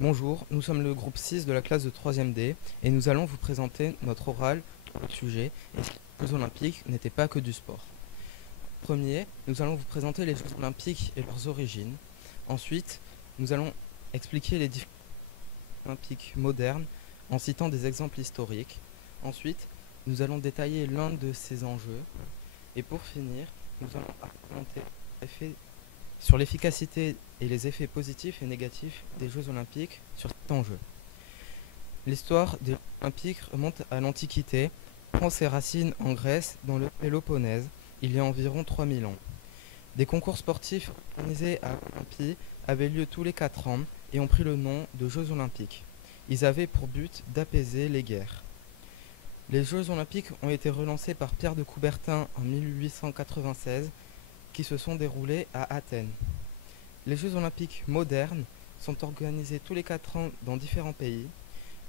Bonjour, nous sommes le groupe 6 de la classe de 3e D et nous allons vous présenter notre oral sur le sujet et si les Jeux Olympiques n'étaient pas que du sport. Premier, nous allons vous présenter les Jeux Olympiques et leurs origines. Ensuite, nous allons expliquer les différents Jeux Olympiques modernes en citant des exemples historiques. Ensuite, nous allons détailler l'un de ces enjeux. Et pour finir, nous allons argumenter sur l'efficacité et les effets positifs et négatifs des Jeux Olympiques sur cet enjeu. L'histoire des Jeux Olympiques remonte à l'Antiquité, prend ses racines en Grèce, dans le Péloponnèse, il y a environ 3000 ans. Des concours sportifs organisés à Olympie avaient lieu tous les 4 ans et ont pris le nom de Jeux Olympiques. Ils avaient pour but d'apaiser les guerres. Les Jeux Olympiques ont été relancés par Pierre de Coubertin en 1896, qui se sont déroulés à Athènes. Les Jeux Olympiques modernes sont organisés tous les 4 ans dans différents pays.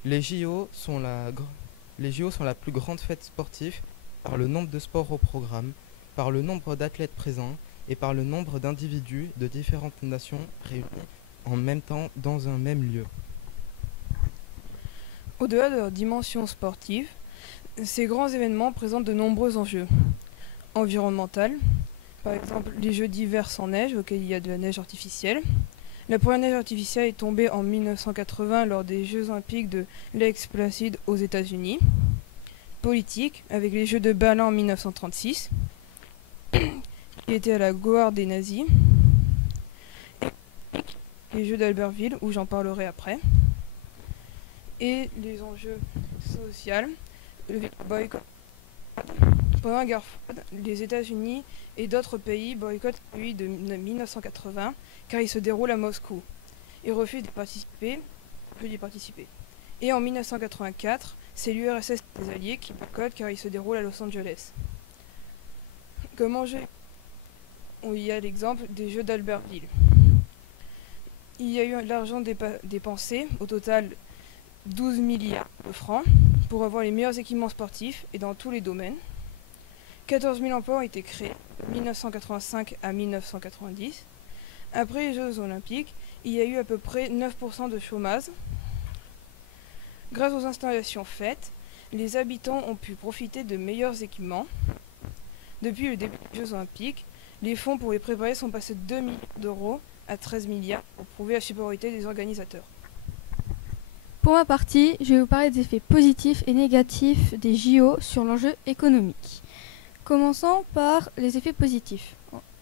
Les JO sont la plus grande fête sportive par le nombre de sports au programme, par le nombre d'athlètes présents et par le nombre d'individus de différentes nations réunis en même temps dans un même lieu. Au-delà de leur dimension sportive, ces grands événements présentent de nombreux enjeux. Environnemental, par exemple les Jeux d'hiver sans neige auxquels il y a de la neige artificielle. La première neige artificielle est tombée en 1980 lors des Jeux Olympiques de Lake Placid aux États-Unis. Politique, avec les Jeux de Berlin en 1936, qui étaient à la gloire des nazis. Les Jeux d'Albertville, où j'en parlerai après. Et les enjeux sociaux, le boycott. Pendant la guerre froide, les États-Unis et d'autres pays boycottent celui de 1980 car il se déroule à Moscou et refusent d'y participer. Et en 1984, c'est l'URSS et les Alliés qui boycottent car il se déroule à Los Angeles. Comme enjeu, il y a l'exemple des Jeux d'Albertville. Il y a eu l'argent dépensé, au total 12 milliards de francs, pour avoir les meilleurs équipements sportifs et dans tous les domaines. 14 000 emplois ont été créés de 1985 à 1990. Après les Jeux Olympiques, il y a eu à peu près 9% de chômage. Grâce aux installations faites, les habitants ont pu profiter de meilleurs équipements. Depuis le début des Jeux Olympiques, les fonds pour les préparer sont passés de 2 milliards d'euros à 13 milliards pour prouver la supériorité des organisateurs. Pour ma partie, je vais vous parler des effets positifs et négatifs des JO sur l'enjeu économique. Commençons par les effets positifs.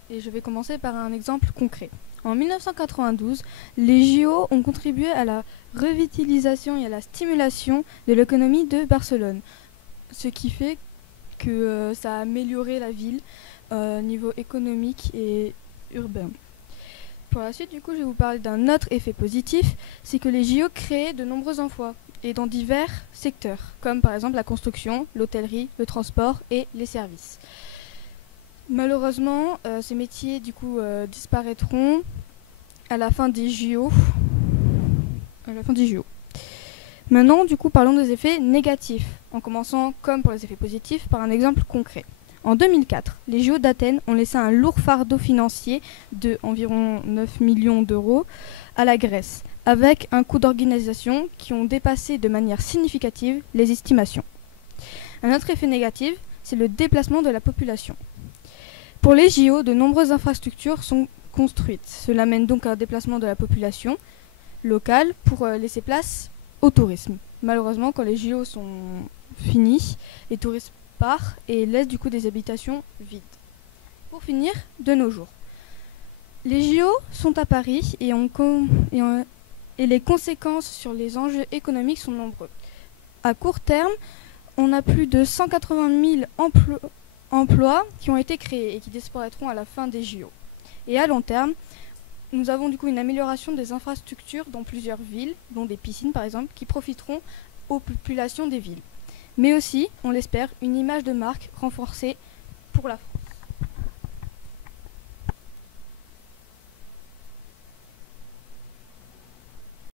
Et je vais commencer par un exemple concret. En 1992, les JO ont contribué à la revitalisation et à la stimulation de l'économie de Barcelone, ce qui fait que ça a amélioré la ville au niveau économique et urbain. Pour la suite, je vais vous parler d'un autre effet positif, c'est que les JO créaient de nombreux emplois, et dans divers secteurs, comme par exemple la construction, l'hôtellerie, le transport et les services. Malheureusement, ces métiers disparaîtront à la fin des JO. Maintenant, parlons des effets négatifs, en commençant, comme pour les effets positifs, par un exemple concret. En 2004, les JO d'Athènes ont laissé un lourd fardeau financier de environ 9 millions d'euros à la Grèce, avec un coût d'organisation qui ont dépassé de manière significative les estimations. Un autre effet négatif, c'est le déplacement de la population. Pour les JO, de nombreuses infrastructures sont construites. Cela mène donc à un déplacement de la population locale pour laisser place au tourisme. Malheureusement, quand les JO sont finis, les touristes partent et laissent des habitations vides. Pour finir, de nos jours, les JO sont à Paris et les conséquences sur les enjeux économiques sont nombreux. À court terme, on a plus de 180 000 emplois qui ont été créés et qui disparaîtront à la fin des JO. Et à long terme, nous avons une amélioration des infrastructures dans plusieurs villes, dont des piscines par exemple, qui profiteront aux populations des villes. Mais aussi, on l'espère, une image de marque renforcée pour la France.